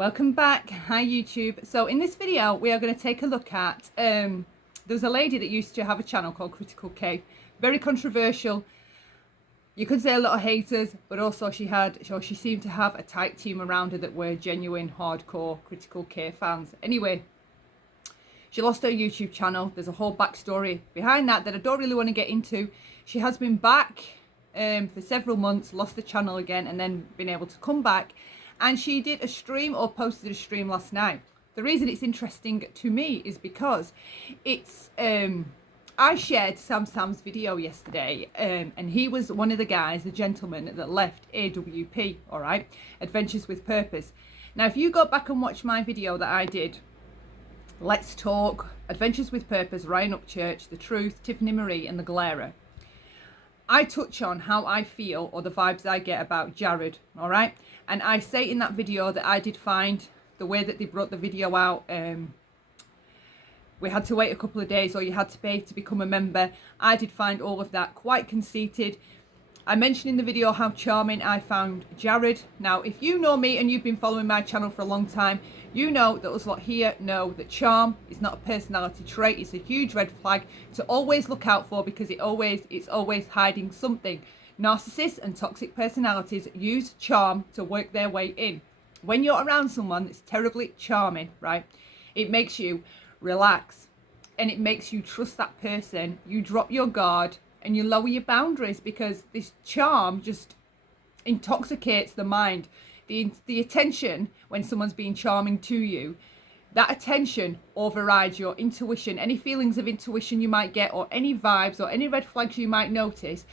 Welcome back. Hi YouTube. So in this video we are going to take a look at there's a lady that used to have a channel called Critical K. Very controversial. You could say a lot of haters, but also she seemed to have a tight team around her that were genuine hardcore Critical K fans. Anyway, she lost her YouTube channel. There's a whole backstory behind that I don't really want to get into. She has been back for several months, lost the channel again, and then been able to come back. And she did a stream, or posted a stream last night. The reason it's interesting to me is because it's I shared Sam's video yesterday, and he was one of the guys, the gentleman that left AWP, all right, Adventures with Purpose. Now, if you go back and watch my video that I did, Let's Talk, Adventures with Purpose, Ryan Upchurch, The Truth, Tiffany Marie, and The Glarer, I touch on how I feel, or the vibes I get about Jared, all right? And I say in that video that I did find the way that they brought the video out, we had to wait a couple of days, or you had to pay to become a member. I did find all of that quite conceited. I mentioned in the video how charming I found Jared. Now, if you know me and you've been following my channel for a long time, you know that us lot here know that charm is not a personality trait. It's a huge red flag to always look out for, because it's always hiding something. Narcissists and toxic personalities use charm to work their way in. When you're around someone that's terribly charming, right, it makes you relax and it makes you trust that person. You drop your guard and you lower your boundaries, because this charm just intoxicates the mind. The attention, when someone's being charming to you, that attention overrides your intuition. Any feelings of intuition you might get, or any vibes or any red flags you might notice,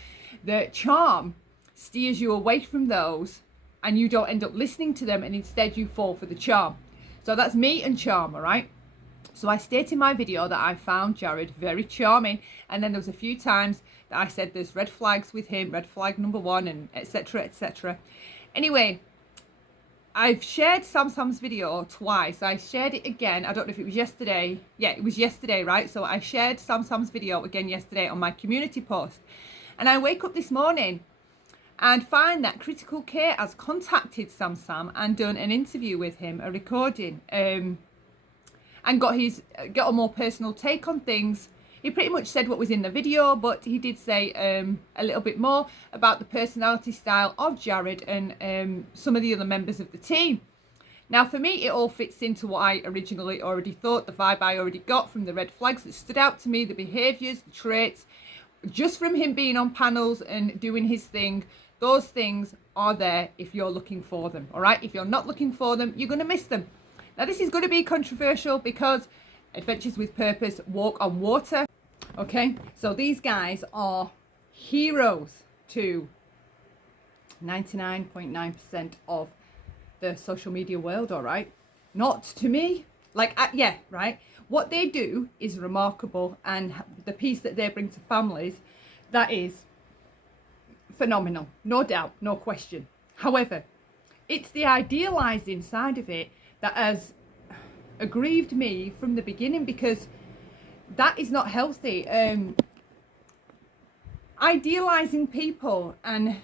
the charm steers you away from those, and you don't end up listening to them, and instead you fall for the charm. So that's me and charm, all right? So I stated in my video that I found Jared very charming, and then there was a few times that I said there's red flags with him, red flag number one, and etc, etc. Anyway, I've shared Sam's video twice. I shared it again, I don't know if it was yesterday. Yeah, it was yesterday, right? So I shared Sam's video again yesterday on my community post. And I wake up this morning and find that Critical K has contacted Sam and done an interview with him, a recording, and got a more personal take on things. He pretty much said what was in the video, but he did say a little bit more about the personality style of Jared and some of the other members of the team. Now, for me, it all fits into what I originally already thought, the vibe I already got from the red flags that stood out to me, the behaviours, the traits, just from him being on panels and doing his thing. Those things are there if you're looking for them, all right? If you're not looking for them, you're going to miss them. Now, this is going to be controversial because Adventures with Purpose walk on water, okay? So these guys are heroes to 99.9% of the social media world, all right? Not to me. Like, yeah, right? What they do is remarkable, and the peace that they bring to families, that is phenomenal. No doubt, no question. However, it's the idealizing side of it that has aggrieved me from the beginning, because that is not healthy. Idealizing people and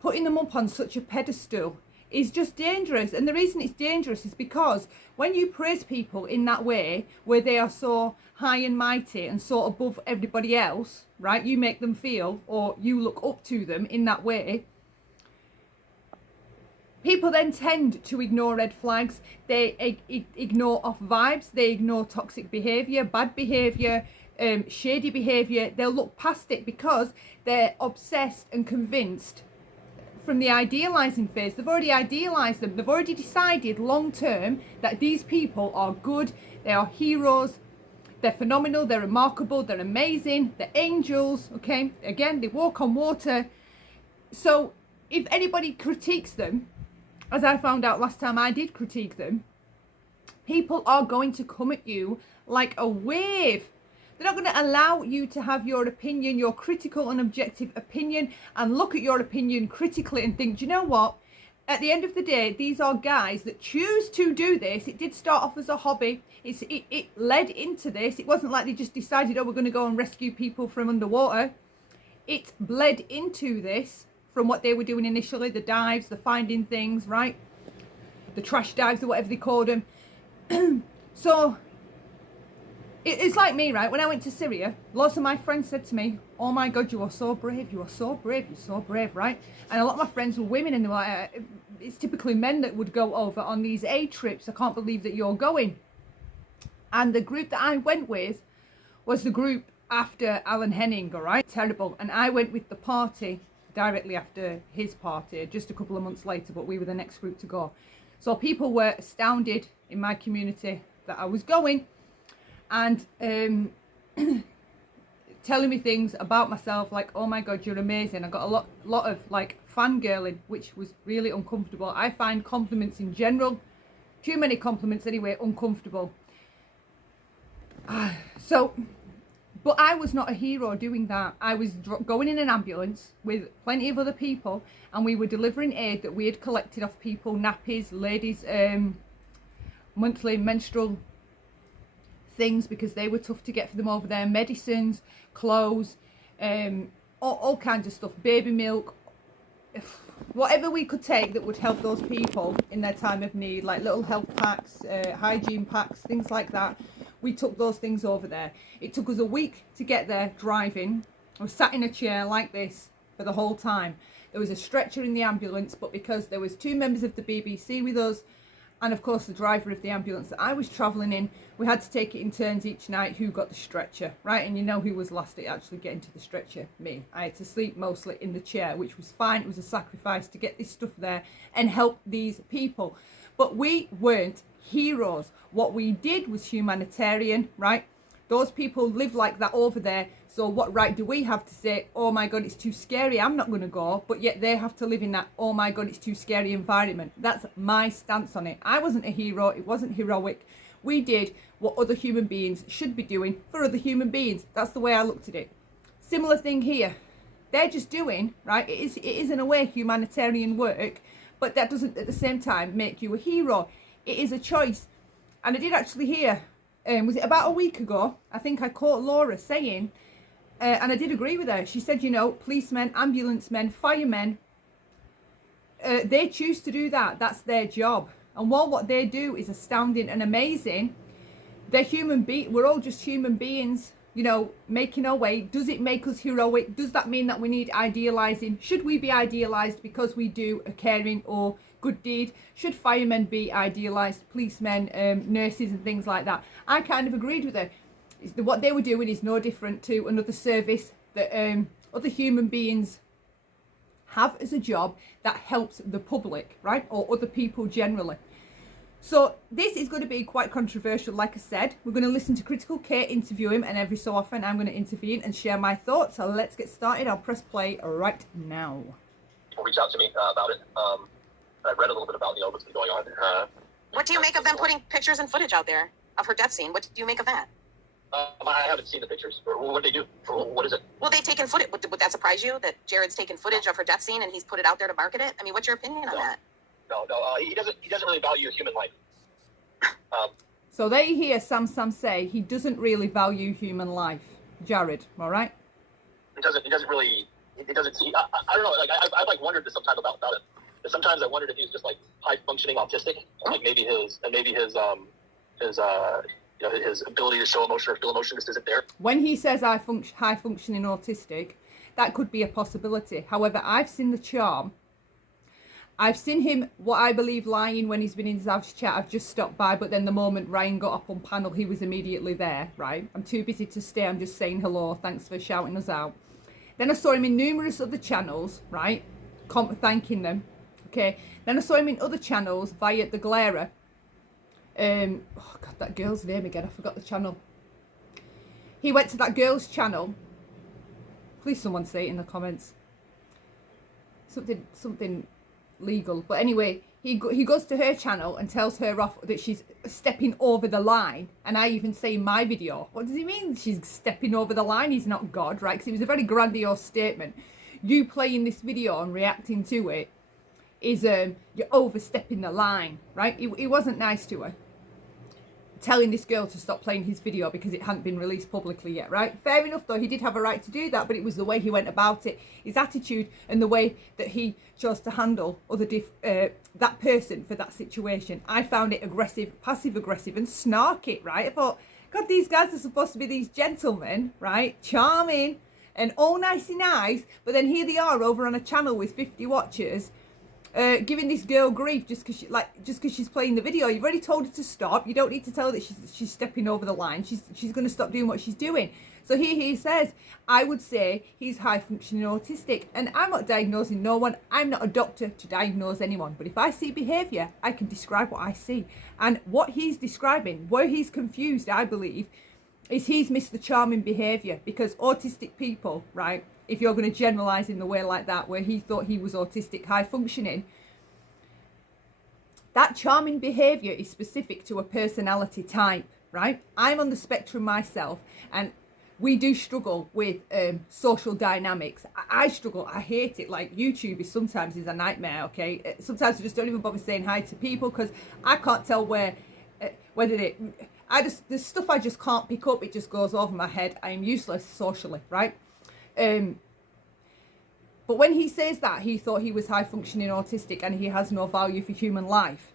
putting them up on such a pedestal is just dangerous. And the reason it's dangerous is because when you praise people in that way, where they are so high and mighty and so above everybody else, right, you make them feel, or you look up to them in that way, people then tend to ignore red flags. They ignore off vibes. They ignore toxic behaviour, bad behaviour, shady behaviour. They'll look past it because they're obsessed and convinced from the idealising phase. They've already idealised them. They've already decided long term that these people are good. They are heroes. They're phenomenal. They're remarkable. They're amazing. They're angels. Okay. Again, they walk on water. So if anybody critiques them, as I found out last time I did critique them, people are going to come at you like a wave. They're not going to allow you to have your opinion, your critical and objective opinion, and look at your opinion critically and think, do you know what? At the end of the day, these are guys that choose to do this. It did start off as a hobby. It led into this. It wasn't like they just decided, oh, we're going to go and rescue people from underwater. It bled into this from what they were doing initially, the dives, the finding things, right? the trash dives or whatever they called them. So it's like me, right? When I went to Syria, lots of my friends said to me, oh my God, you are so brave, you are so brave, you're so brave, right? And a lot of my friends were women, and they were like, it's typically men that would go over on these aid trips. I can't believe that you're going. And the group that I went with was the group after Alan Henning, all right? Terrible. And I went with the party directly after his party, just a couple of months later, but we were the next group to go. So people were astounded in my community that I was going, and telling me things about myself like, oh my God, you're amazing. I got a lot of like fangirling, which was really uncomfortable. I find compliments in general, too many compliments anyway, uncomfortable. But I was not a hero doing that. I was going in an ambulance with plenty of other people, and we were delivering aid that we had collected off people, nappies, ladies, monthly menstrual things, because they were tough to get for them over there, medicines, clothes, all kinds of stuff, baby milk, whatever we could take that would help those people in their time of need, like little health packs, hygiene packs, things like that. We took those things over there. It took us a week to get there driving. I was sat in a chair like this for the whole time. There was a stretcher in the ambulance, but because there was 2 members of the BBC with us, and of course the driver of the ambulance that I was travelling in, we had to take it in turns each night who got the stretcher, right? And you know who was last at actually getting to the stretcher? Me. I had to sleep mostly in the chair, which was fine. It was a sacrifice to get this stuff there and help these people. But we weren't heroes. What we did was humanitarian, right? Those people live like that over there. So what right do we have to say, oh my God, it's too scary, I'm not going to go, but yet they have to live in that, oh my God, it's too scary environment? That's my stance on it. I wasn't a hero. It wasn't heroic. We did what other human beings should be doing for other human beings. That's the way I looked at it. Similar thing here. They're just doing, right? It is in a way humanitarian work, but that doesn't at the same time make you a hero. It is a choice. And I did actually hear, was it about a week ago, I think I caught Laura saying, and I did agree with her. She said, you know, policemen, ambulance men, firemen, they choose to do that. That's their job. And while what they do is astounding and amazing, they're we're all just human beings, you know, making our way. Does it make us heroic? Does that mean that we need idealizing? Should we be idealized because we do a caring or good deed? Should firemen be idealized, policemen, nurses and things like that? I kind of agreed with her. What they were doing is no different to another service that other human beings have as a job that helps the public, right? Or other people generally. So this is going to be quite controversial. Like I said, we're going to listen to Critical K interview him, and every so often I'm going to intervene and share my thoughts. So let's get started. I'll press play right now. People reached out to me about it. I read a little bit about, what's been going on. What do you make of them putting pictures and footage out there of her death scene? What do you make of that? I haven't seen the pictures. What did they do? What is it? Well, they've taken footage. Would that surprise you that Jared's taken footage of her death scene and he's put it out there to market it? I mean, what's your opinion on that? No. He doesn't really value human life. So there you hear Sam say he doesn't really value human life. Jared, all right? He doesn't see. I don't know. Like I like wondered this sometimes about it. But sometimes I wondered if he was just like high functioning autistic, like maybe his ability to show emotion or feel emotion just isn't there. When he says high functioning autistic, that could be a possibility. However, I've seen the charm. I've seen him, what I believe, lying when he's been in Zav's chat. I've just stopped by, but then the moment Ryan got up on panel, he was immediately there, right? I'm too busy to stay. I'm just saying hello. Thanks for shouting us out. Then I saw him in numerous other channels, right? Thanking them. Okay. Then I saw him in other channels via the Glarer. Oh God, that girl's name again. I forgot the channel. He went to that girl's channel. Please someone say it in the comments. Something legal. But anyway, he goes to her channel and tells her off that she's stepping over the line. And I even say in my video, what does he mean she's stepping over the line? He's not God, right? Because it was a very grandiose statement. You playing this video and reacting to it is you're overstepping the line, right? He wasn't nice to her. telling this girl to stop playing his video because it hadn't been released publicly yet, right? Fair enough, though, he did have a right to do that, but it was the way he went about it, his attitude, and the way that he chose to handle that person for that situation. I found it aggressive, passive-aggressive, and snarky, right? I thought, God, these guys are supposed to be these gentlemen, right? Charming and all nicey nice, but then here they are over on a channel with 50 watchers, giving this girl grief just because she's playing the video. You've already told her to stop. You don't need to tell her that she's stepping over the line. She's going to stop doing what she's doing. So here he says, I would say he's high functioning autistic, and I'm not diagnosing no one. I'm not a doctor to diagnose anyone, but if I see behaviour, I can describe what I see. And what he's describing, where he's confused, I believe, is he's missed the charming behaviour, because autistic people, right, if you're going to generalise in the way like that, where he thought he was autistic, high functioning, that charming behaviour is specific to a personality type, right? I'm on the spectrum myself, and we do struggle with social dynamics. I struggle, I hate it. Like, YouTube sometimes is a nightmare, okay? Sometimes I just don't even bother saying hi to people because I can't tell whether there's stuff I just can't pick up. It just goes over my head. I am useless socially, right? But when he says that, he thought he was high functioning autistic and he has no value for human life.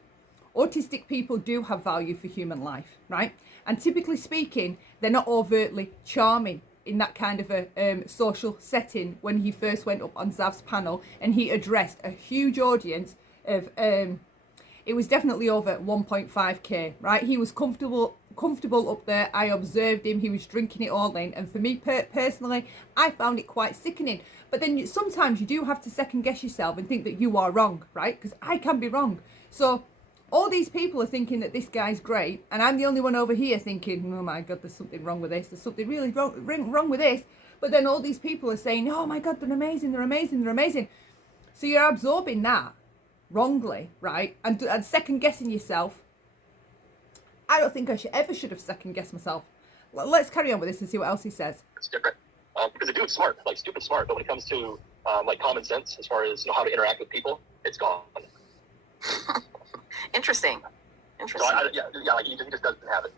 Autistic people do have value for human life, right? And typically speaking, they're not overtly charming in that kind of a social setting. When he first went up on Zav's panel and he addressed a huge audience of, it was definitely over 1.5k, right? He was comfortable up there. I observed him. He was drinking it all in. And for me personally, I found it quite sickening. But then sometimes you do have to second guess yourself and think that you are wrong, right? Because I can be wrong. So all these people are thinking that this guy's great, and I'm the only one over here thinking, oh my God, there's something wrong with this. There's something really wrong with this. But then all these people are saying, oh my God, they're amazing, they're amazing, they're amazing. So you're absorbing that wrongly, right? And second guessing yourself. I don't think I should have second guessed myself. Let's carry on with this and see what else he says. It's different. Because the dude's smart, like stupid smart, but when it comes to like common sense, as far as how to interact with people, it's gone. Interesting. So like he just doesn't have it.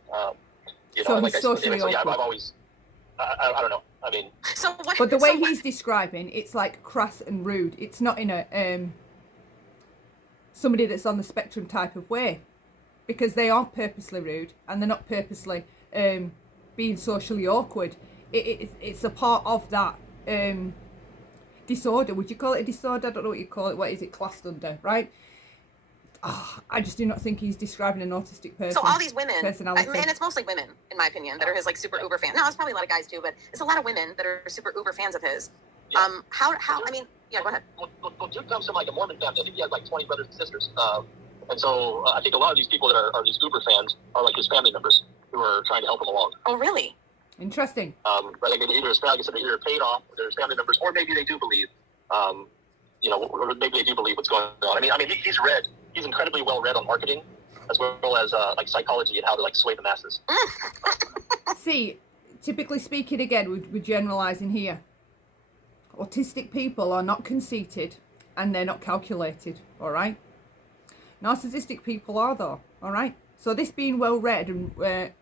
So he's socially awkward. I've always, I don't know. I mean, but the way he's describing, it's like crass and rude. It's not in a somebody that's on the spectrum type of way, because they aren't purposely rude and they're not purposely being socially awkward. It's a part of that disorder. Would you call it a disorder? I don't know what you call it. What is it classed under, right? I just do not think he's describing an autistic person. So all these women, personality. and it's mostly women, in my opinion, that are his like super uber fans. No, it's probably a lot of guys too, but it's a lot of women that are super uber fans of his. Yeah. How? I mean, yeah, go ahead. Well, Duke comes from like a Mormon family. I think he has like 20 brothers and sisters. And so I think a lot of these people that are these uber fans are like his family members who are trying to help him along. Oh, really? Interesting. Like either his family, they're either paid off, or their family members, or maybe they do believe, or maybe they do believe what's going on. I mean, he's incredibly well read on marketing, as well as like psychology and how to like sway the masses. See, typically speaking, again, we're generalizing here. Autistic people are not conceited and they're not calculated. All right. Narcissistic people are, though. All right. So this being well read and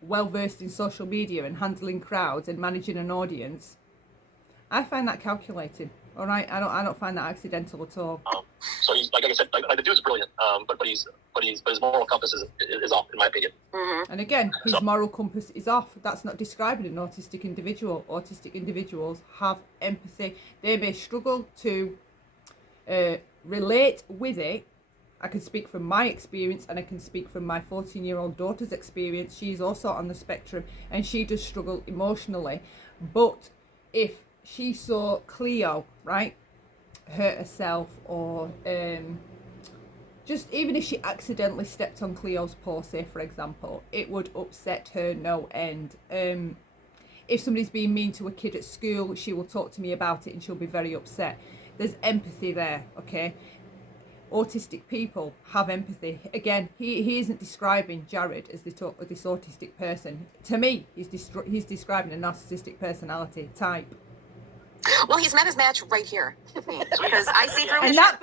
well versed in social media and handling crowds and managing an audience, I find that calculated. All right, I don't find that accidental at all. So he's like I said, like the dude's brilliant, but his moral compass is off, in my opinion. Mm-hmm. And again, his moral compass is off. That's not describing an autistic individual. Autistic individuals have empathy. They may struggle to relate with it. I can speak from my experience, and I can speak from my 14-year-old daughter's experience. She's also on the spectrum, and she does struggle emotionally. But if she saw Cleo, right, hurt herself, or just even if she accidentally stepped on Cleo's paw, say for example, it would upset her no end. If somebody's being mean to a kid at school, she will talk to me about it and she'll be very upset. There's empathy there, okay? Autistic people have empathy. Again, he isn't describing Jared as this autistic person. To me, he's describing a narcissistic personality type. Well, he's met his match right here with me, because I see through his And that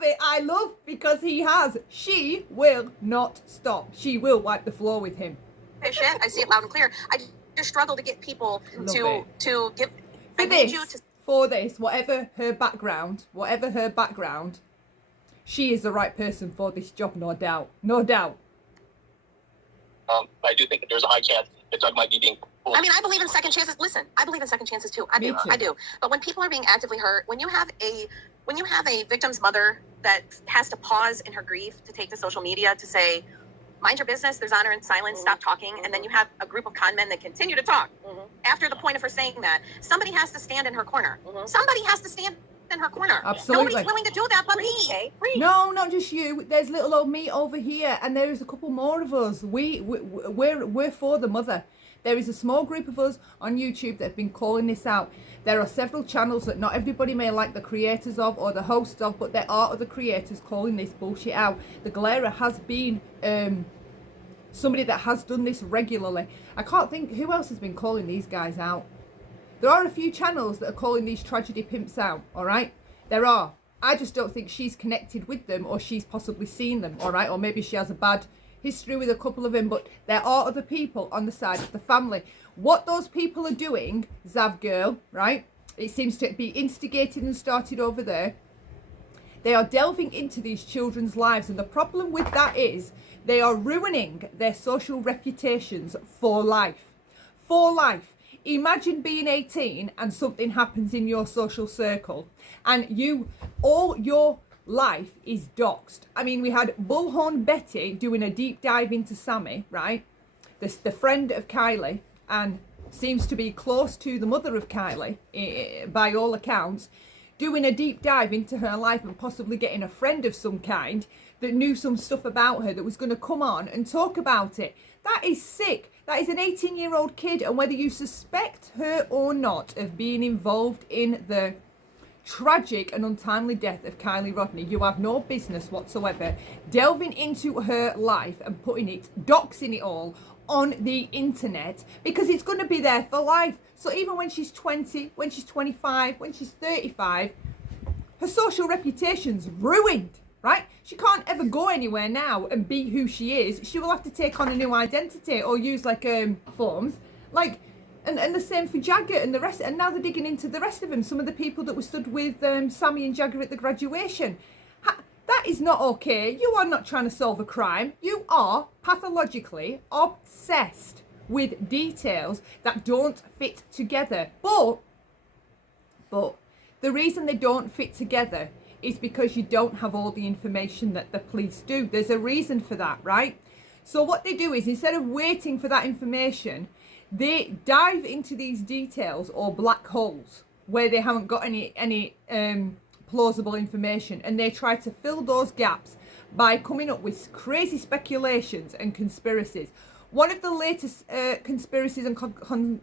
bit I love, because he has. She will not stop. She will wipe the floor with him. shit. I see it loud and clear. I just struggle to get people to give. For this, whatever her background, she is the right person for this job, no doubt. No doubt. I do think that there's a high chance that Doug might be being pulled. I mean, I believe in second chances. Listen, I believe in second chances too. I do. But when people are being actively hurt, when you have a victim's mother that has to pause in her grief to take to social media to say, mind your business, there's honor in silence, stop talking, and then you have a group of con men that continue to talk after the point of her saying that, somebody has to stand in her corner. Somebody has to stand in her corner. Absolutely. Nobody's willing to do that but me. No, not just you. There's little old me over here, and there is a couple more of us. We're for the mother. There is a small group of us on YouTube that have been calling this out. There are several channels that not everybody may like the creators of or the hosts of, but there are other creators calling this bullshit out. The Galera has been somebody that has done this regularly. I can't think who else has been calling these guys out. There are a few channels that are calling these tragedy pimps out, all right? There are. I just don't think she's connected with them, or she's possibly seen them, all right? Or maybe she has a bad history with a couple of them, but there are other people on the side of the family. What those people are doing, Zav girl, right? It seems to be instigated and started over there. They are delving into these children's lives, and the problem with that is they are ruining their social reputations for life. For life. Imagine being 18 and something happens in your social circle and all your life is doxed. I mean, we had Bullhorn Betty doing a deep dive into Sammy, right? The friend of Kylie, and seems to be close to the mother of Kylie, by all accounts, doing a deep dive into her life and possibly getting a friend of some kind that knew some stuff about her that was going to come on and talk about it. That is sick. That is an 18-year-old kid, and whether you suspect her or not of being involved in the tragic and untimely death of Kylie Rodney, you have no business whatsoever delving into her life and doxing it all on the internet, because it's going to be there for life. So even when she's 20, when she's 25, when she's 35, her social reputation's ruined. Right? She can't ever go anywhere now and be who she is. She will have to take on a new identity or use forms. And the same for Jagger and the rest. And now they're digging into the rest of them. Some of the people that were stood with Sammy and Jagger at the graduation. That is not okay. You are not trying to solve a crime. You are pathologically obsessed with details that don't fit together. But the reason they don't fit together is because you don't have all the information that the police do. There's a reason for that, right? So what they do is, instead of waiting for that information, they dive into these details or black holes where they haven't got any plausible information, and they try to fill those gaps by coming up with crazy speculations and conspiracies. One of the latest conspiracies and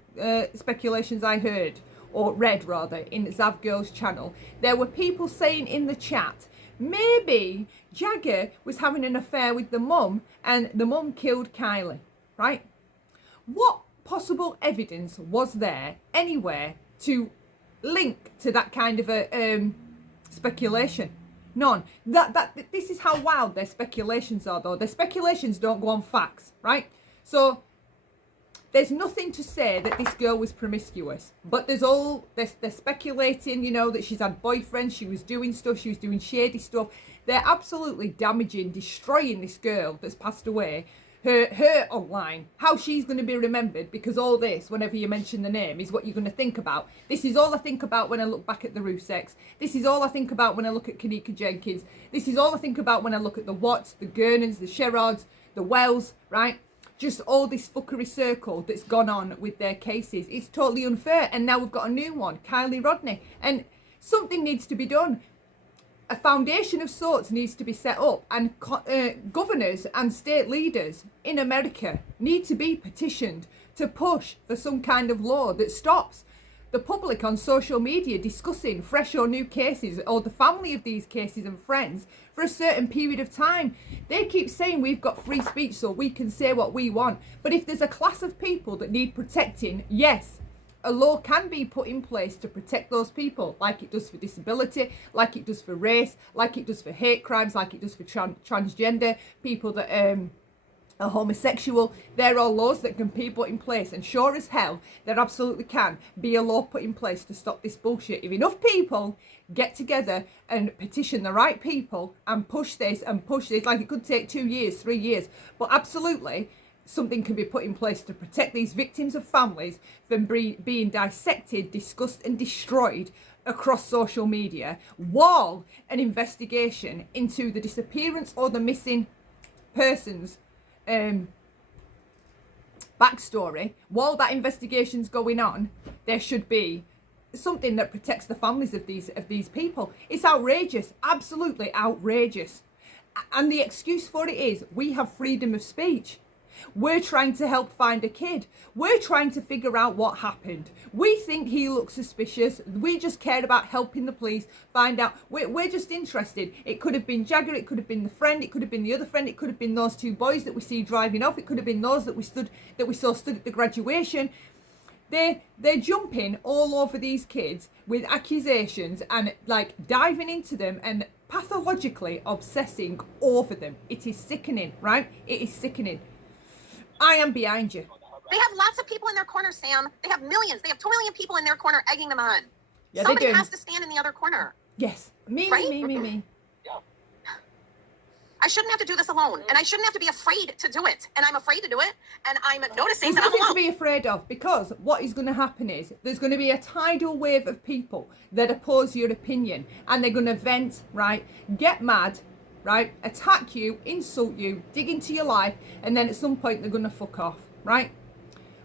speculations I heard, or read rather, in Zav Girl's channel, there were people saying in the chat, maybe Jagger was having an affair with the mum and the mum killed Kylie, right? What possible evidence was there anywhere to link to that kind of a speculation? None. This is how wild their speculations are, though. Their speculations don't go on facts, right? So there's nothing to say that this girl was promiscuous, but they're speculating, you know, that she's had boyfriends, she was doing stuff, she was doing shady stuff. They're absolutely damaging, destroying this girl that's passed away, her online, how she's going to be remembered, because all this, whenever you mention the name, is what you're going to think about. This is all I think about when I look back at the Ruseks. This is all I think about when I look at Kanika Jenkins. This is all I think about when I look at the Watts, the Gurnans, the Sherrods, the Wells, right? Just all this fuckery circle that's gone on with their cases. It's totally unfair. And now we've got a new one, Kylie Rodney. And something needs to be done. A foundation of sorts needs to be set up. And governors and state leaders in America need to be petitioned to push for some kind of law that stops the public on social media discussing fresh or new cases, or the family of these cases and friends, for a certain period of time. They keep saying we've got free speech so we can say what we want. But if there's a class of people that need protecting, yes, a law can be put in place to protect those people, like it does for disability, like it does for race, like it does for hate crimes, like it does for transgender people that a homosexual. There are laws that can be put in place, and sure as hell there absolutely can be a law put in place to stop this bullshit. If enough people get together and petition the right people and push this, like it could take 2 years, 3 years, but absolutely something can be put in place to protect these victims of families from being dissected, discussed and destroyed across social media, while an investigation into the disappearance or the missing persons backstory, while that investigation's going on, there should be something that protects the families of these people. It's outrageous, absolutely outrageous. And the excuse for it is we have freedom of speech. We're trying to help find a kid. We're trying to figure out what happened. We think he looks suspicious. We just cared about helping the police find out. We're just interested. It could have been Jagger. It could have been the friend. It could have been the other friend. It could have been those 2 boys that we see driving off. It could have been those that we saw stood at the graduation. They're jumping all over these kids with accusations and like diving into them and pathologically obsessing over them. It is sickening, right? It is sickening. I am behind you. They have lots of people in their corner, Sam. They have millions. They have 2 million people in their corner egging them on. Yeah, somebody has to stand in the other corner. Yes. Me. Yeah. I shouldn't have to do this alone, and I shouldn't have to be afraid to do it. And I'm afraid to do it, and I'm noticing There's that I'm nothing alone. to be afraid of, because what is going to happen is there's going to be a tidal wave of people that oppose your opinion, and they're going to vent, right, get mad, right, attack you, insult you, dig into your life, and then at some point they're going to fuck off, right?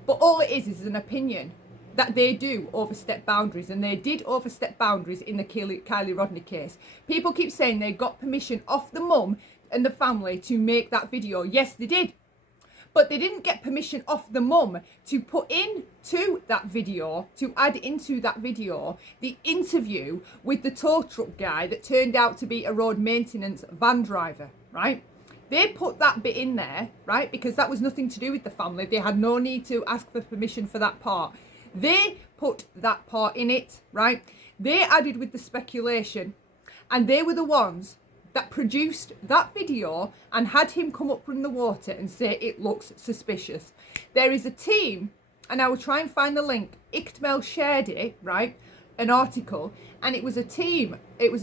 But all it is an opinion that they do overstep boundaries, and they did overstep boundaries in the Kylie Rodney case. People keep saying they got permission off the mum and the family to make that video. Yes, they did. But they didn't get permission off the mum to put into that video, to add into that video, the interview with the tow truck guy that turned out to be a road maintenance van driver, right? They put that bit in there, right? Because that was nothing to do with the family. They had no need to ask for permission for that part. They put that part in it, right? They added with the speculation, and they were the ones that produced that video and had him come up from the water and say it looks suspicious. There is a team, and I will try and find the link. IckedMel shared it, right? An article, and it was a team. It was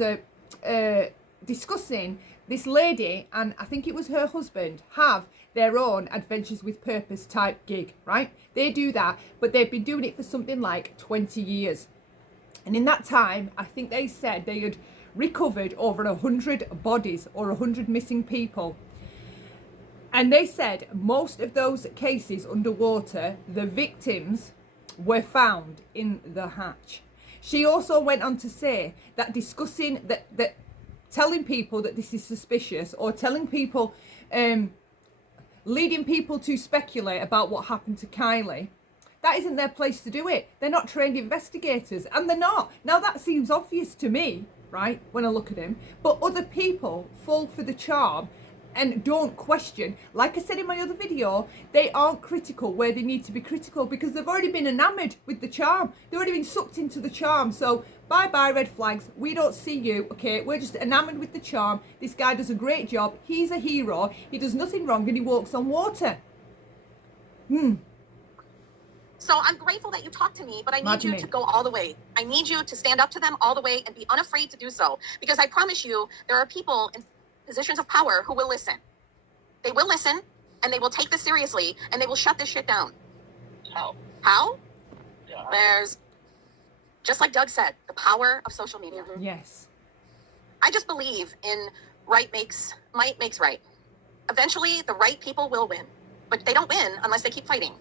discussing this lady, and I think it was her husband, have their own Adventures with Purpose type gig, right? They do that, but they've been doing it for something like 20 years. And in that time, I think they said they had recovered over 100 bodies or 100 missing people. And they said most of those cases underwater, the victims were found in the hatch. She also went on to say that discussing that telling people that this is suspicious, or telling people, leading people to speculate about what happened to Kylie, that isn't their place to do it. They're not trained investigators, and they're not. Now that seems obvious to me, right, when I look at him, but other people fall for the charm and don't question. Like I said in my other video, they aren't critical where they need to be critical, because they've already been enamored with the charm. They've already been sucked into the charm. So bye red flags, we don't see you, okay? We're just enamored with the charm. This guy does a great job. He's a hero. He does nothing wrong, and he walks on water. So I'm grateful that you talked to me, but I need you to go all the way. I need you to stand up to them all the way and be unafraid to do so. Because I promise you, there are people in positions of power who will listen. They will listen, and they will take this seriously, and they will shut this shit down. How? How? Yeah. There's, just like Doug said, the power of social media. Yes. I just believe in might makes right. Eventually, the right people will win. But they don't win unless they keep fighting.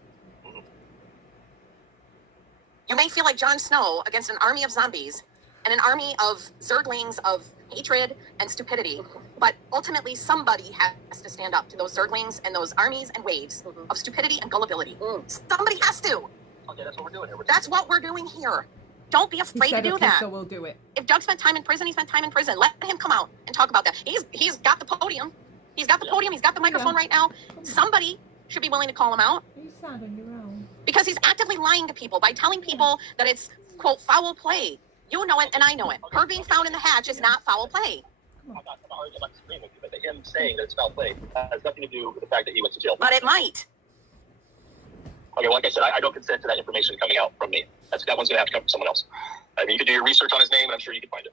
You may feel like Jon Snow against an army of zombies and an army of zerglings of hatred and stupidity, but ultimately somebody has to stand up to those zerglings and those armies and waves of stupidity and gullibility. Somebody has to. Okay, that's what we're doing here. That's what we're doing here. Don't be afraid to do that. So we'll do it. If Doug spent time in prison, he spent time in prison. Let him come out and talk about that. He's got the podium. He's got the podium. He's got the microphone right now. Somebody should be willing to call him out. You sound on your own. Because he's actively lying to people by telling people that it's, quote, foul play. You know it, and I know it. Her being found in the hatch is not foul play. Come on. I'm not disagreeing with you, but him saying that it's foul play has nothing to do with the fact that he went to jail. But it might. Okay, well, like I said, I don't consent to that information coming out from me. That one's going to have to come from someone else. I mean, you can do your research on his name, and I'm sure you can find it.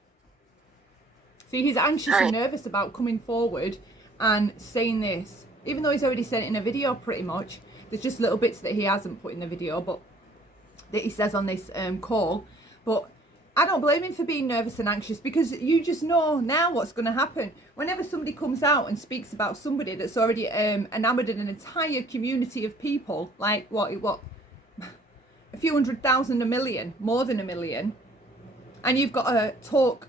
See, he's anxious and nervous about coming forward and saying this, even though he's already said it in a video pretty much. There's just little bits that he hasn't put in the video, but that he says on this call. But I don't blame him for being nervous and anxious, because you just know now what's going to happen. Whenever somebody comes out and speaks about somebody that's already enamored in an entire community of people, like what a few 100,000, a million, more than a million, and you've got to talk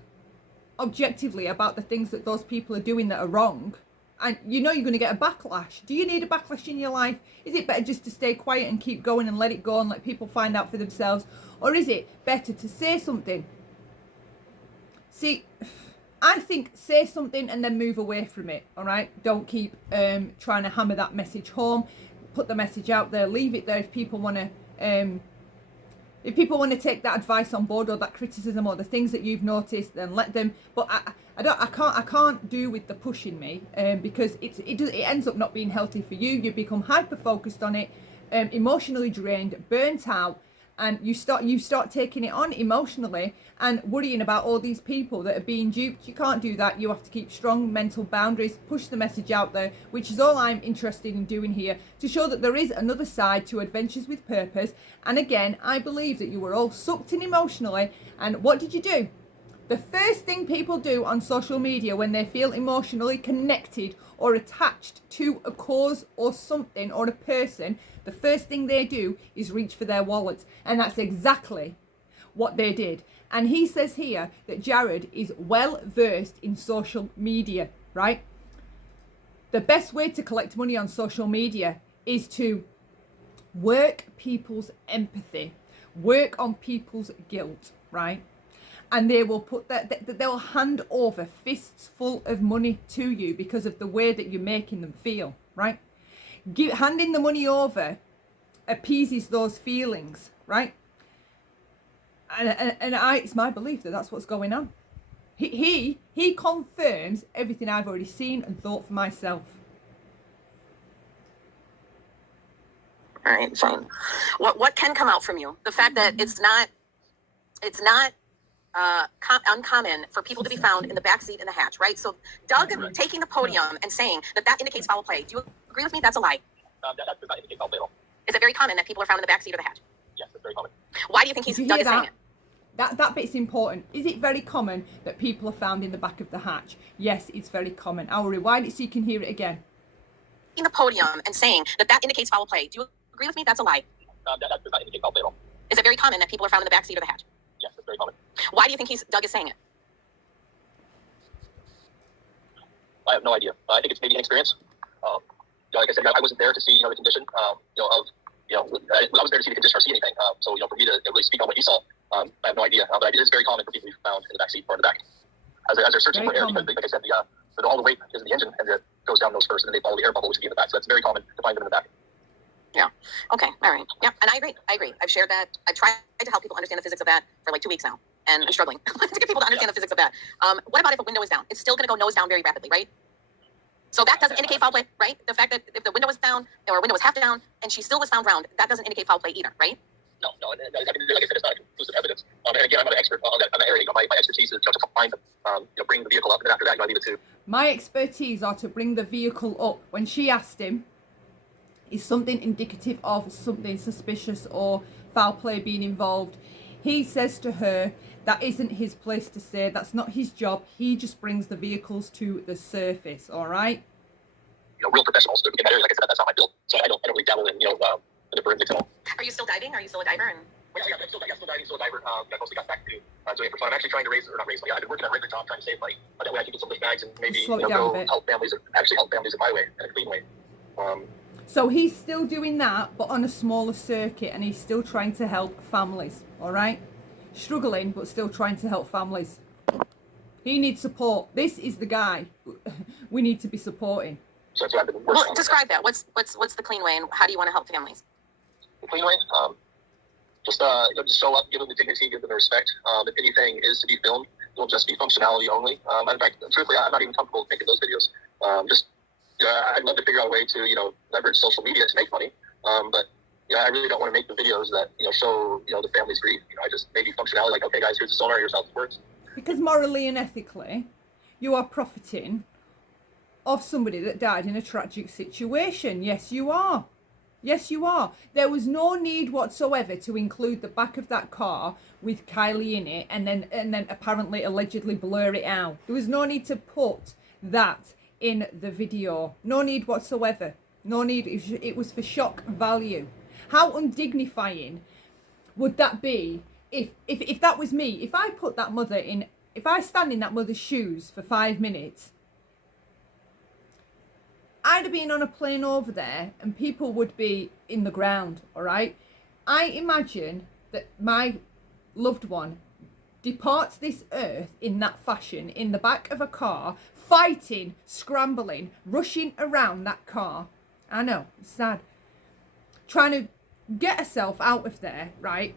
objectively about the things that those people are doing that are wrong, and you know you're going to get a backlash. Do you need a backlash in your life? Is it better just to stay quiet and keep going and let it go and let people find out for themselves? Or is it better to say something? See, I think say something and then move away from it, all right? Don't keep trying to hammer that message home. Put the message out there, leave it there if people want to take that advice on board, or that criticism, or the things that you've noticed, then let them. But I can't do with the pushing me, because it ends up not being healthy for you. You become hyper focused on it, emotionally drained, burnt out, and you start taking it on emotionally and worrying about all these people that are being duped. You can't do that. You have to keep strong mental boundaries, push the message out there, which is all I'm interested in doing here, to show that there is another side to Adventures with Purpose. And again, I believe that you were all sucked in emotionally. And what did you do? The first thing people do on social media when they feel emotionally connected or attached to a cause or something or a person, the first thing they do is reach for their wallet. And that's exactly what they did. And he says here that Jared is well versed in social media, right? The best way to collect money on social media is to work people's empathy, work on people's guilt, right? And they will they'll hand over fists full of money to you because of the way that you're making them feel, right? Handing the money over appeases those feelings, right? And it's my belief that that's what's going on. He confirms everything I've already seen and thought for myself. All right, fine. What can come out from you? The fact that it's not uncommon for people to be found in the backseat in the hatch, right? So Doug taking the podium and saying that indicates foul play. Do you agree with me? That's a lie. That does not indicate foul play at all. Is it very common that people are found in the backseat or the hatch? Yes, it's very common. Why do you think Doug is saying it? That bit's important. Is it very common that people are found in the back of the hatch? Yes, it's very common. I will rewind it so you can hear it again. The podium and saying that indicates foul play. Do you agree with me? That's a lie. That does not indicate foul play at all. Is it very common that people are found in the backseat or the hatch? Yes, it's very common. Why do you think Doug is saying it? I have no idea. I think it's maybe inexperience. Like I said, I wasn't there to see, the condition, I was there to see the condition or see anything. So, for me to really speak on what he saw, I have no idea. But it is very common for people to be found in the backseat or in the back. As they're searching for air, because, like I said, all the weight is in the engine, and it goes down nose first, and then they follow the air bubble, which would be in the back. So that's very common to find them in the back. Yeah. Okay. All right. Yeah. And I agree. I've shared that. I've tried to help people understand the physics of that for like 2 weeks now, and I'm struggling to get people to understand the physics of that. What about if a window is down? It's still going to go nose down very rapidly, right? So that doesn't indicate foul play, right? The fact that if the window was down or window was half down and she still was found round, that doesn't indicate foul play either, right? No. I mean, like I said, it's not conclusive evidence. And again, I'm not an expert on that area. My expertise is to find them, bring the vehicle up, and then after that, I leave it to. My expertise are to bring the vehicle up. When she asked him, is something indicative of something suspicious or foul play being involved, he says to her, that isn't his place to say. That's not his job. He just brings the vehicles to the surface. All right. Real professionals do get better. Like I said, that's not my build. So I don't really dabble in the forensics at all. Are you still diving? Are you still a diver? I'm still diving, still a diver. I mostly got back to doing it for fun. I'm actually trying to raise, or not raise money. I've been working on a regular job trying to save money. That way I can get some of these bags and maybe go help families in my way, in a clean way. So he's still doing that, but on a smaller circuit, and he's still trying to help families. All right. Struggling, but still trying to help families. He needs support. This is the guy we need to be supporting. So that's what I've been working on. Describe that. What's the clean way, and how do you want to help families? The clean way, just show up, give them the dignity, give them the respect. If anything is to be filmed, it'll just be functionality only. In fact, truthfully, I'm not even comfortable making those videos. I'd love to figure out a way to, leverage social media to make money. But I really don't want to make the videos that, show, the family's grief. I just maybe functionality, like, okay, guys, here's the sonar, here's how it works. Because morally and ethically, you are profiting of somebody that died in a tragic situation. Yes, you are. Yes, you are. There was no need whatsoever to include the back of that car with Kylie in it and then apparently allegedly blur it out. There was no need to put that in the video. No need whatsoever. No need. It was for shock value. How undignifying would that be if that was me? If I put that mother in, if I stand in that mother's shoes for 5 minutes, I'd have been on a plane over there and people would be in the ground, all right? I imagine that my loved one departs this earth in that fashion, in the back of a car, fighting, scrambling, rushing around that car. I know, it's sad. Trying to get herself out of there, right?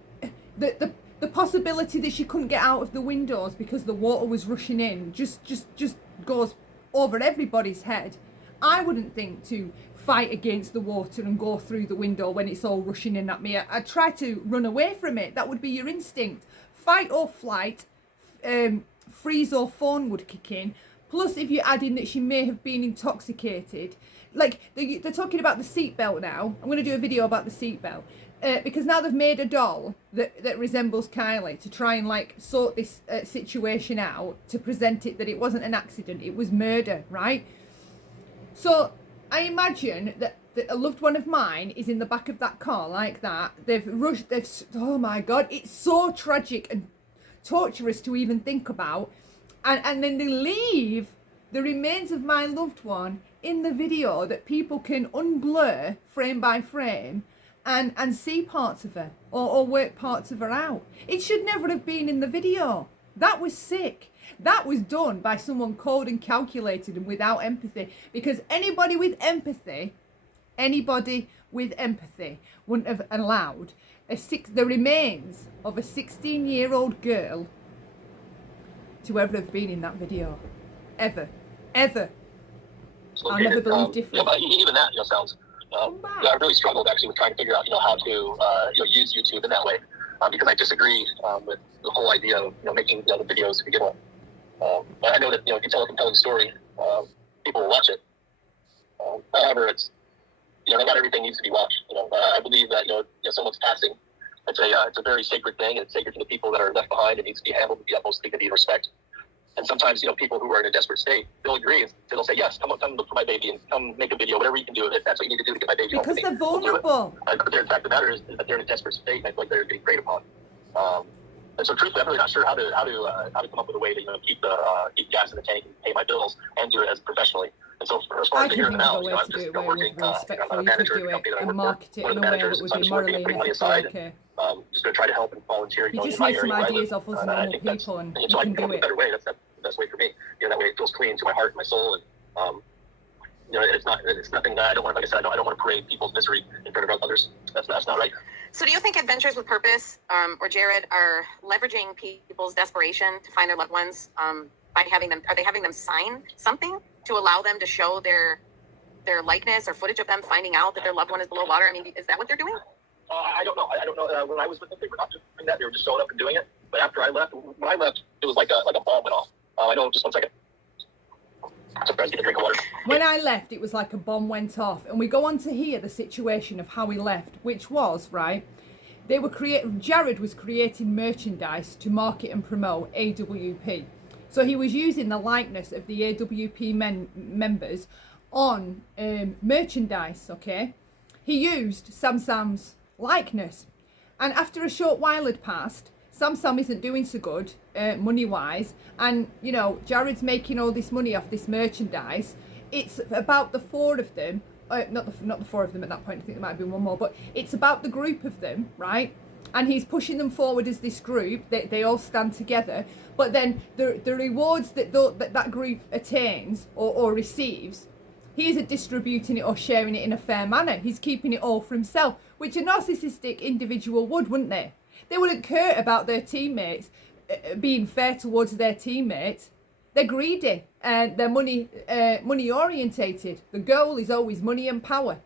The possibility that she couldn't get out of the windows because the water was rushing in just goes over everybody's head. I wouldn't think to fight against the water and go through the window when it's all rushing in at me. I'd try to run away from it. That would be your instinct. Fight or flight, freeze or fawn would kick in. Plus, if you add in that she may have been intoxicated, like they're talking about the seatbelt now. I'm going to do a video about the seatbelt because now they've made a doll that resembles Kylie to try and like sort this situation out, to present it that it wasn't an accident, it was murder, right? So I imagine that a loved one of mine is in the back of that car like that. Oh my God, it's so tragic and torturous to even think about. And then they leave the remains of my loved one in the video that people can unblur frame by frame and see parts of her or work parts of her out. It should never have been in the video. That was sick. That was done by someone cold and calculated and without empathy. Because anybody with empathy wouldn't have allowed the remains of a 16-year-old girl to ever have been in that video. Ever. I'll never believe different. But even that, sounds. I really struggled actually with trying to figure out, how to use YouTube in that way, because I disagree with the whole idea of making the videos to begin with. But I know that if you tell a compelling story, people will watch it. However, it's not everything needs to be watched. I believe that someone's passing. It's a very sacred thing, and it's sacred to the people that are left behind. It needs to be handled with the utmost dignity and respect. And sometimes, people who are in a desperate state, they'll agree. They'll say, yes, come look for my baby and come make a video, whatever you can do. If that's what you need to do to get my baby home. Because they're vulnerable. But the fact of the matter is that they're in a desperate state, and I feel like they're getting preyed upon. And so, truthfully, I'm really not sure how to come up with a way to keep gas in the tank and pay my bills and do it as professionally. And so, as far as the here and now, I'm just working. I'm a manager at the company that I work for. One of the managers, so I'm just working and putting money aside. Okay. And, just going to try to help and volunteer. You just need some ideas off us normal people, and you so I can can come do up with a better way. That's the best way for me. That way it feels clean to my heart and my soul, and it's nothing that I don't want. Like I said, I don't want to parade people's misery in front of others. That's not right. So do you think Adventures with Purpose or Jared are leveraging people's desperation to find their loved ones by having them sign something to allow them to show their likeness or footage of them finding out that their loved one is below water? I mean, is that what they're doing? I don't know. When I was with them, they were not doing that. They were just showing up and doing it. But after I left, when I left, it was like a bomb went off. I know. Just 1 second. Sometimes get a drink of water. When I left, it was like a bomb went off, and we go on to hear the situation of how he left, which was right. Jared was creating merchandise to market and promote AWP. So he was using the likeness of the AWP members on merchandise. Okay, he used Sam's likeness, and after a short while had passed, Sam isn't doing so good money-wise, and Jared's making all this money off this merchandise. It's about the four of them, not the four of them at that point, I think there might have been one more, but it's about the group of them, right? And he's pushing them forward as this group. They all stand together, but then the rewards that group attains or receives, he isn't distributing it or sharing it in a fair manner. He's keeping it all for himself, which a narcissistic individual would, wouldn't they? They wouldn't care about their teammates being fair towards their teammates. They're greedy and they're money orientated. The goal is always money and power.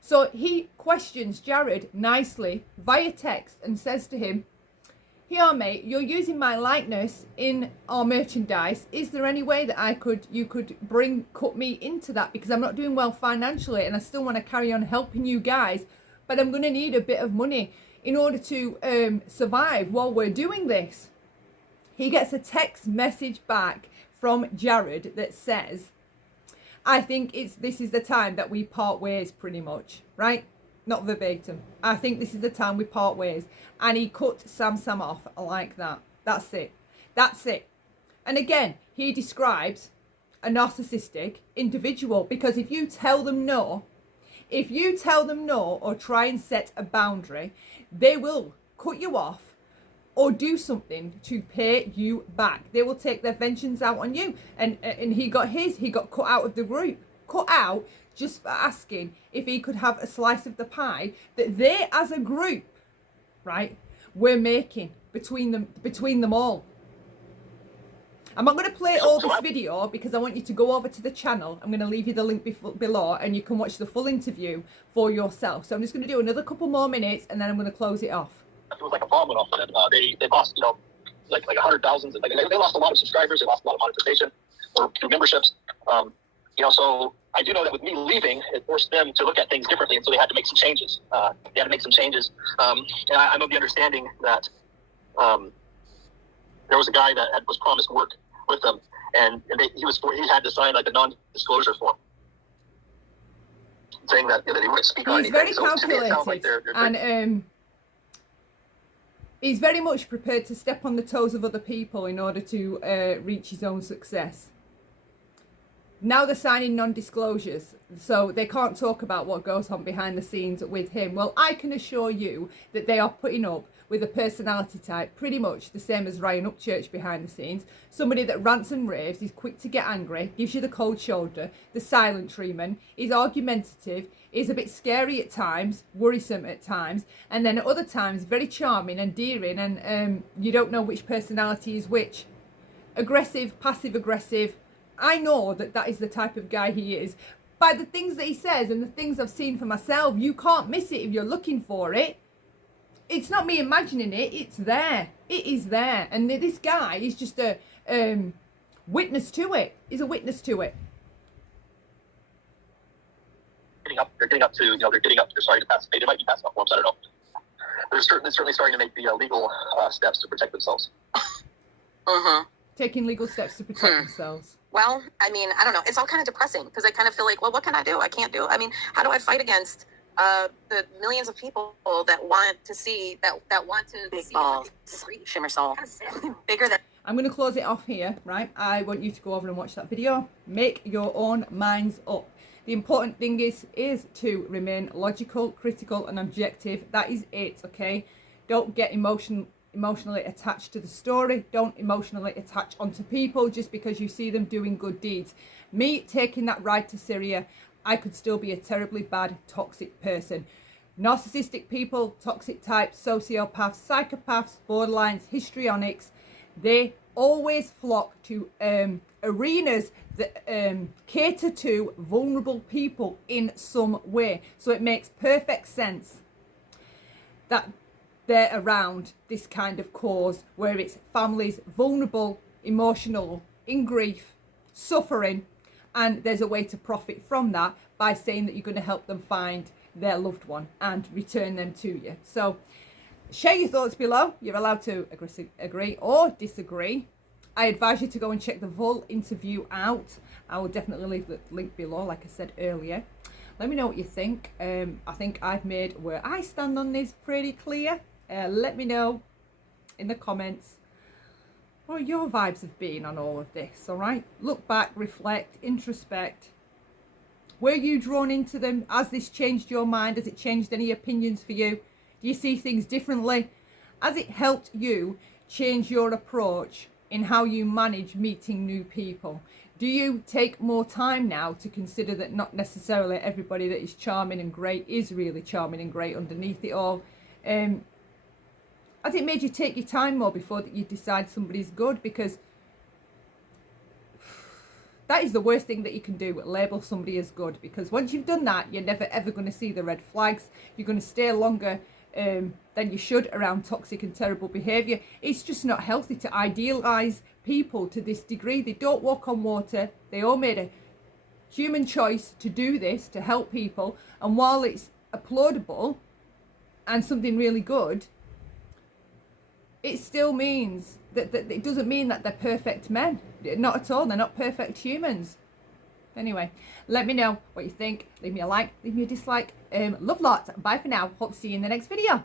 So he questions Jared nicely via text and says to him, "Here, mate, you're using my likeness in our merchandise. Is there any way that you could cut me into that? Because I'm not doing well financially and I still want to carry on helping you guys, but I'm going to need a bit of money in order to survive while we're doing this." He gets a text message back from Jared that says, "I think this is the time that we part ways," pretty much, right? Not verbatim. "I think this is the time we part ways." And he cut Sam off like that. That's it. That's it. And again, he describes a narcissistic individual, because if you tell them no or try and set a boundary, they will cut you off or do something to pay you back. They will take their vengeance out on you. And he got cut out of the group. Cut out just for asking if he could have a slice of the pie that they as a group, right, were making between them all. I'm not going to play all this video because I want you to go over to the channel. I'm going to leave you the link below and you can watch the full interview for yourself. So I'm just going to do another couple more minutes and then I'm going to close it off. It was like a bomb went off for them. They lost, like 100,000. Like they lost a lot of subscribers. They lost a lot of monetization or through memberships. So I do know that with me leaving, it forced them to look at things differently, and so they had to make some changes. And I'm of the understanding that there was a guy that was promised work with them, and he had to sign like a non-disclosure form, saying that he wouldn't speak on anything. He's very calculated, and he's very much prepared to step on the toes of other people in order to reach his own success. Now they're signing non-disclosures, so they can't talk about what goes on behind the scenes with him. Well, I can assure you that they are putting up with a personality type pretty much the same as Ryan Upchurch behind the scenes. Somebody that rants and raves, is quick to get angry, gives you the cold shoulder, the silent treatment, is argumentative, is a bit scary at times, worrisome at times, and then at other times very charming, endearing, and you don't know which personality is which. Aggressive, passive-aggressive. I know that is the type of guy he is. By the things that he says and the things I've seen for myself, you can't miss it if you're looking for it. It's not me imagining it, it's there. It is there. And this guy is just a witness to it. He's a witness to it. They're getting up to, they're starting to pass, they might be passing off forms, I don't know. They're certainly starting to make the legal steps to protect themselves. Taking legal steps to protect themselves. Well, I mean, I don't know. It's all kind of depressing because I kind of feel like, well, what can I do? I can't do. I mean, how do I fight against the millions of people that want to see big balls, shimmer soul, bigger than. I'm going to close it off here, right? I want you to go over and watch that video. Make your own minds up. The important thing is to remain logical, critical, and objective. That is it, okay? Don't get emotionally attached to the story. Don't emotionally attach onto people just because you see them doing good deeds. Me taking that ride to Syria, I could still be a terribly bad, toxic person. Narcissistic people, toxic types, sociopaths, psychopaths, borderlines, histrionics, they always flock to arenas that cater to vulnerable people in some way. So it makes perfect sense that they're around this kind of cause where it's families vulnerable, emotional, in grief, suffering, and there's a way to profit from that by saying that you're going to help them find their loved one and return them to you. So share your thoughts below. You're allowed to agree or disagree. I advise you to go and check the full interview out. I will definitely leave the link below, like I said earlier. Let me know what you think. I think I've made where I stand on this pretty clear. Let me know in the comments what your vibes have been on all of this, all right? Look back, reflect, introspect. Were you drawn into them? Has this changed your mind? Has it changed any opinions for you? Do you see things differently? Has it helped you change your approach in how you manage meeting new people? Do you take more time now to consider that not necessarily everybody that is charming and great is really charming and great underneath it all? Has it made you take your time more before that you decide somebody's good? Because that is the worst thing that you can do, label somebody as good. Because once you've done that, you're never ever going to see the red flags. You're going to stay longer than you should around toxic and terrible behaviour. It's just not healthy to idealise people to this degree. They don't walk on water. They all made a human choice to do this, to help people. And while it's applaudable and something really good, it still means that it doesn't mean that they're perfect men. Not at all. They're not perfect humans. Anyway, let me know what you think. Leave me a like, leave me a dislike. Love lots. Bye for now. Hope to see you in the next video.